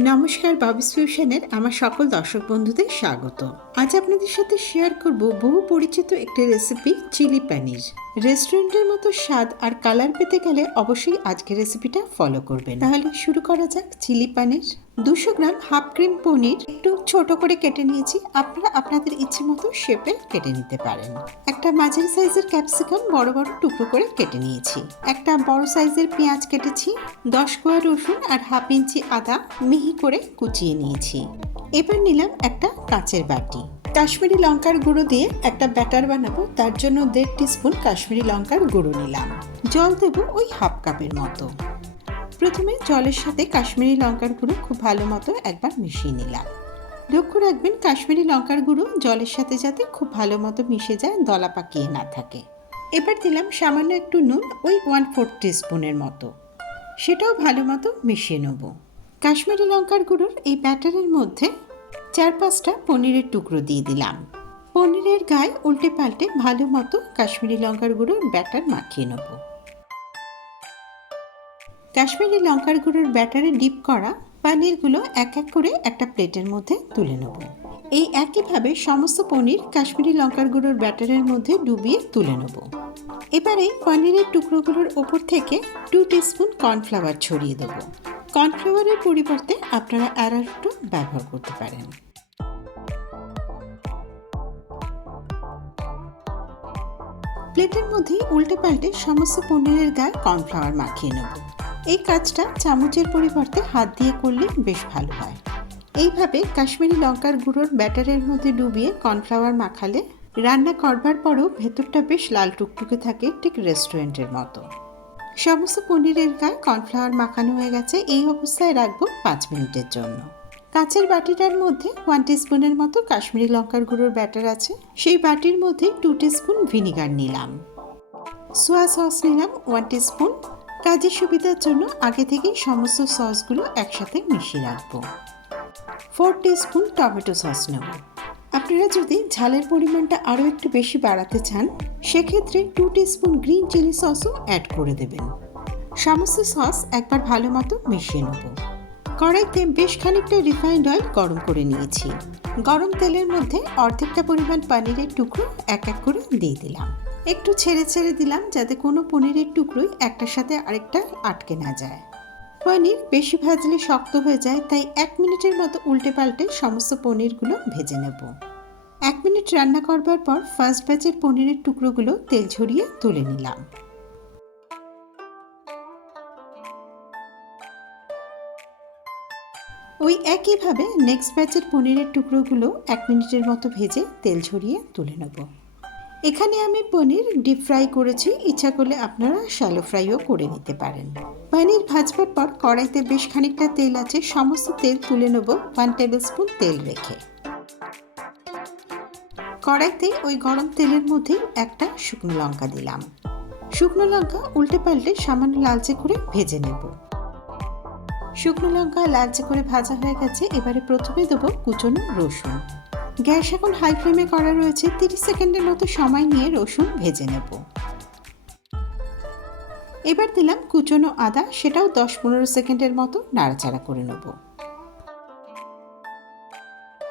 নমস্কার বাবিস ফিউশনের আমার সকল দর্শক বন্ধুদের স্বাগত। আজ আপনাদের সাথে শেয়ার করব বহু পরিচিত একটি রেসিপি চিলি পনির রেস্টুরেন্টের মতো স্বাদ আর কালার পেতে গেলে অবশ্যই আজকের রেসিপিটা ফলো করবেন। তাহলে শুরু করা যাক চিলি পানির। দুশো গ্রাম হাফ ক্রিম পনির একটু ছোট করে কেটে নিয়েছি। আপনারা আপনাদের ইচ্ছে মতো শেপে কেটে নিতে পারেন। একটা মাঝারি সাইজের ক্যাপসিকাম বড় বড় টুকরো করে কেটে নিয়েছি। একটা বড় সাইজের পেঁয়াজ কেটেছি, দশ কোয়া রসুন আর হাফ ইঞ্চি আদা মিহি করে কুচিয়ে নিয়েছি। এবার নিলাম একটা কাঁচের বাটি। কাশ্মীরি লঙ্কার গুঁড়ো দিয়ে একটা ব্যাটার বানাবো, তার জন্য দেড় টিস্পুন কাশ্মীরি লঙ্কার গুঁড়ো নিলাম। জল দেবো ওই হাফ কাপের মতো। প্রথমে জলের সাথে কাশ্মীরি লঙ্কার গুঁড়ো খুব ভালো মতো একবার মিশিয়ে নিলাম। লক্ষ্য রাখবেন, কাশ্মীরি লঙ্কার গুঁড়ো জলের সাথে যাতে খুব ভালো মতো মিশে যায়, দলা পাকিয়ে না থাকে। এবার দিলাম সামান্য একটু নুন, ওই ওয়ান ফোর স্পুনের মতো। সেটাও ভালো মতো মিশিয়ে নেব। কাশ্মীরি লঙ্কার গুঁড়োর এই ব্যাটারের মধ্যে চার পাঁচটা পনিরের টুকরো দিয়ে দিলাম। পনিরের গায়ে উল্টে পাল্টে ভালো মতো কাশ্মীরি লঙ্কার গুঁড়োর ব্যাটার মাখিয়ে নেব। কাশ্মীরি লঙ্কার গুঁড়োর ব্যাটারে ডিপ করা পনিরগুলো এক এক করে একটা প্লেটের মধ্যে তুলে নেব। এই একইভাবে সমস্ত পনির কাশ্মীরি লঙ্কার গুঁড়োর ব্যাটারের মধ্যে ডুবিয়ে তুলে নেব। এবারে পনিরের টুকরোগুলোর ওপর থেকে টু টিস্পুন কর্নফ্লাওয়ার ছড়িয়ে দেবো। কর্নফ্লাওয়ারের পরিবর্তে আপনারা অ্যারারুটও ব্যবহার করতে পারেন। প্লেটের মধ্যেই উল্টে পাল্টে সমস্ত পনিরের গায়ে কর্নফ্লাওয়ার মাখিয়ে নেব। এই কাজটা চামচের পরিবর্তে হাত দিয়ে করলে বেশ ভালো হয়। এইভাবে কাশ্মীরি লঙ্কার গুঁড়োর ব্যাটারের মধ্যে ডুবিয়ে কর্নফ্লাওয়ার মাখালে রান্না করবার পরও ভেতরটা বেশ লাল টুকটুকে থাকে ঠিক রেস্টুরেন্টের মতো। সমস্ত পনিরের গায়ে কর্নফ্লাওয়ার মাখানো হয়ে গেছে, এই অবস্থায় রাখব পাঁচ মিনিটের জন্য। কাঁচের বাটিটার মধ্যে ওয়ান টিস্পুনের মতো কাশ্মীরি লঙ্কার গুঁড়োর ব্যাটার আছে। সেই বাটির মধ্যে টু টিস্পুন ভিনিগার নিলাম। সোয়া সস নিলাম ওয়ান টিস্পুন কাজের সুবিধার জন্য আগে থেকেই সমস্ত সসগুলো একসাথে মিশিয়ে রাখব। ফোর টিস্পুন টমেটো সস নেব। আপনারা যদি ঝালের পরিমাণটা আরও একটু বেশি বাড়াতে চান, সেক্ষেত্রে টু টিস্পুন গ্রিন চিলি সসও অ্যাড করে দেবেন। সমস্ত সস একবার ভালো মতো মিশিয়ে নেব। কড়াইতে বেশ খানিকটা রিফাইন্ড অয়েল গরম করে নিয়েছি। গরম তেলের মধ্যে অর্ধেকটা পরিমাণ পনিরের টুকরো এক এক করে দিয়ে দিলাম। একটু ছেড়ে ছেড়ে দিলাম যাতে কোনো পনিরের টুকরোই একটার সাথে আরেকটা আটকে না যায়। পনির বেশি ভাজলে শক্ত হয়ে যায়, তাই এক মিনিটের মতো উল্টে পাল্টে সমস্ত পনিরগুলো ভেজে নেব। এক মিনিট রান্না করবার পর ফার্স্ট ব্যাচের পনিরের টুকরোগুলো তেল ঝরিয়ে তুলে নিলাম। ওই একইভাবে নেক্সট ব্যাচের পনিরের টুকরোগুলো এক মিনিটের মতো ভেজে তেল ঝরিয়ে তুলে নেব। এখানে আমি পনির ডিপ ফ্রাই করেছি, ইচ্ছা করলে আপনারা শ্যালো ফ্রাইও করে নিতে পারেন। পনির ভাজবার পর কড়াইতে বেশ খানিকটা তেল আছে, সমস্ত তেল তুলে নেব ওয়ান টেবিল স্পুন তেল রেখে কড়াইতে ওই গরম তেলের মধ্যেই একটা শুকনো লঙ্কা দিলাম। শুকনো লঙ্কা উল্টে পাল্টে সামান্য লালচে করে ভেজে নেব। শুকনো লঙ্কা লালচে করে ভাজা হয়ে গেছে। এবারে প্রথমে দেবো কুচনো রসুন। গ্যাস এখন হাই ফ্লেমে করা রয়েছে। তিরিশ সেকেন্ডের মতো সময় নিয়ে রসুন ভেজে নেব। এবার দিলাম কুচনো আদা। সেটাও দশ পনেরো সেকেন্ডের মতো নাড়াচাড়া করে নেব।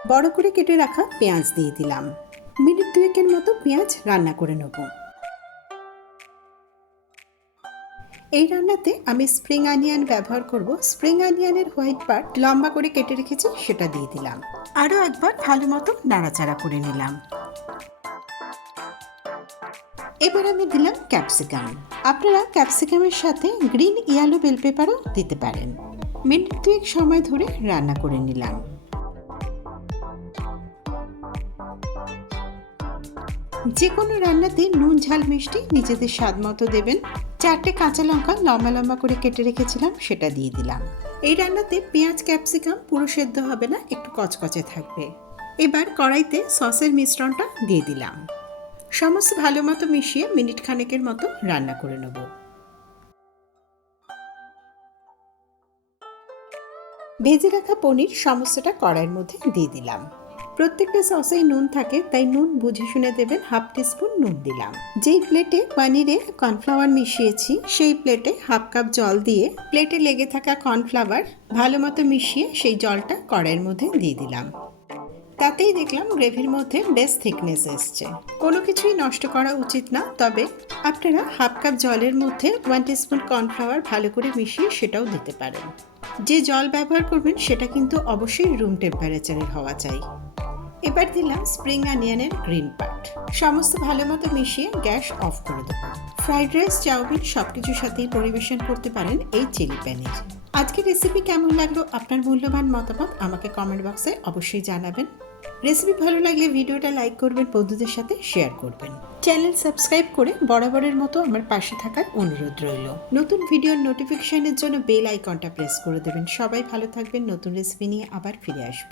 বড় করে কেটে রাখা পেঁয়াজ দিয়ে দিলাম। মিনিট দুয়েকের মতো পেঁয়াজ রান্না করে নেব। এই রান্নাতে আমি স্প্রিং অনিয়ন ব্যবহার করব। স্প্রিং অনিয়নের হোয়াইট পার্ট লম্বা করে কেটে রেখেছি, সেটা দিয়ে দিলাম। আরও একবার ভালো মতো নাড়াচাড়া করে নিলাম। এবার আমি দিলাম ক্যাপসিকাম আপনারা ক্যাপসিকামের সাথে গ্রিন ইয়ালো বেল পেপারও দিতে পারেন। মিনিট দুয়েক সময় ধরে রান্না করে নিলাম। যে কোনো রান্নাতে নুন, ঝাল, মিষ্টি নিজেদের স্বাদ মতো দেবেন। চারটে কাঁচা লঙ্কা লম্বা লম্বা করে কেটে রেখেছিলাম, সেটা দিয়ে দিলাম। এই রান্নাতে পেঁয়াজ, ক্যাপসিকাম পুরো সেদ্ধ হবে না, একটু কচকচে থাকবে। এবার কড়াইতে সসের মিশ্রণটা দিয়ে দিলাম। সমস্ত ভালো মতো মিশিয়ে মিনিট খানেকের মতো রান্না করে নেব। ভেজে রাখা পনির সমস্তটা কড়াইয়ের মধ্যে দিয়ে দিলাম। প্রত্যেকটা সসেই নুন থাকে, তাই নুন বুঝে শুনে দেবেন হাফ টিস্পুন নুন দিলাম। যেই প্লেটে পানিরে কর্নফ্লাওয়ার মিশিয়েছি, সেই প্লেটে হাফ কাপ জল দিয়ে প্লেটে লেগে থাকা কর্নফ্লাওয়ার ভালো মতো মিশিয়ে সেই জলটা কড়াইয়ের মধ্যে দিয়ে দিলাম। তাতেই দেখলাম গ্রেভির মধ্যে বেশ থিকনেস এসছে। কোনো কিছুই নষ্ট করা উচিত না, তবে আপনারা হাফ কাপ জলের মধ্যে ওয়ান টিস্পুন কর্নফ্লাওয়ার ভালো করে মিশিয়ে সেটাও দিতে পারেন। যে জল ব্যবহার করবেন, সেটা কিন্তু অবশ্যই রুম টেম্পারেচারের হওয়া চাই। এবার দিলাম স্প্রিং অনিয়নের গ্রিন পার্ট। সমস্ত ভালো মতো মিশিয়ে গ্যাস অফ করে দেবো। ফ্রাইড রাইস, চাউমিন সব কিছুর সাথেই পরিবেশন করতে পারেন এই চিলি প্যানির। আজকের রেসিপি কেমন লাগল? আপনার মূল্যবান মতামত আমাকে কমেন্ট বক্সে অবশ্যই জানাবেন। রেসিপি ভালো লাগলে ভিডিওটা লাইক করবেন, বন্ধুদের সাথে শেয়ার করবেন। চ্যানেল সাবস্ক্রাইব করে বরাবরের মতো আমার পাশে থাকার অনুরোধ রইল। নতুন ভিডিওর নোটিফিকেশনের জন্য বেল আইকনটা প্রেস করে দেবেন। সবাই ভালো থাকবেন, নতুন রেসিপি নিয়ে আবার ফিরে আসব।